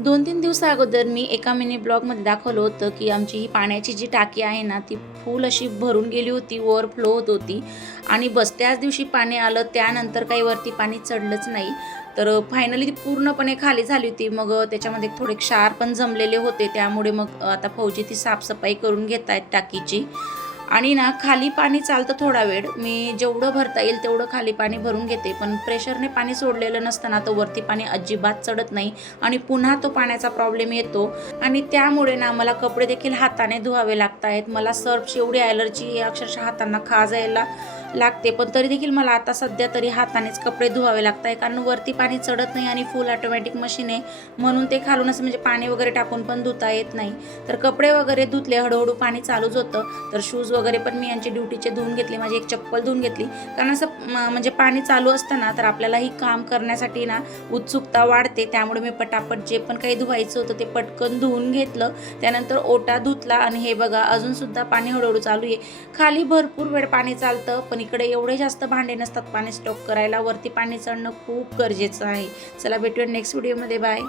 2-3 दिवसा अगोदर मी एका मिनी ब्लॉगमध्ये दाखवलं होतं, की आमची ही पाण्याची जी टाकी आहे ना, ती फुल अशी भरून गेली होती, ओव्हरफ्लो होत होती आणि बस त्याच दिवशी पाणी आलं. त्यानंतर काही वरती पाणी चढलंच नाही. तर फायनली ती पूर्णपणे खाली झाली होती. मग त्याच्यामध्ये थोडे क्षार पण जमलेले होते. त्यामुळे मग आता फौजी ती साफसफाई करून घेत आहेत टाकीची. आणि ना खाली पाणी चालतं थोडा वेळ. मी जेवढं भरता येईल तेवढं खाली पाणी भरून घेते. पण प्रेशरने पाणी सोडलेलं नसतं ना, तर वरती पाणी अजिबात चढत नाही आणि पुन्हा तो पाण्याचा प्रॉब्लेम येतो. आणि त्यामुळे ना मला कपडे देखील हाताने धुवावे लागत आहेत. मला सर्फची एवढी ॲलर्जी आहे, अक्षरशः हातांना खाज यायला लागते. पण तरी देखील मला आता सध्या तरी हातानेच कपडे धुवावे लागत आहे, कारण वरती पाणी चढत नाही आणि फुल ऑटोमॅटिक मशीन आहे. म्हणून ते खालून असं म्हणजे पाणी वगैरे टाकून पण धुता येत नाही. तर कपडे वगैरे धुतले, हळूहळू पाणी चालूच होतं. तर शूज वगैरे पण मी यांचे ड्युटीचे धुवून घेतले. माझी एक चप्पल धुवून घेतली, कारण असं म्हणजे पाणी चालू असतं ना, तर आपल्यालाही काम करण्यासाठी ना उत्सुकता वाढते. त्यामुळे मी पटापट जे पण काही धुवायचं होतं ते पटकन धुवून घेतलं. त्यानंतर ओटा धुतला आणि हे बघा अजूनसुद्धा पाणी हळूहळू चालू आहे. खाली भरपूर वेळ पाणी चालतं, पण इकडे एवढे जास्त भांडे नसतात पाणी स्टॉक करायला. वरती पाणी चढणं खूप गरजेचं आहे. चला भेटूया नेक्स्ट व्हिडिओमध्ये. बाय.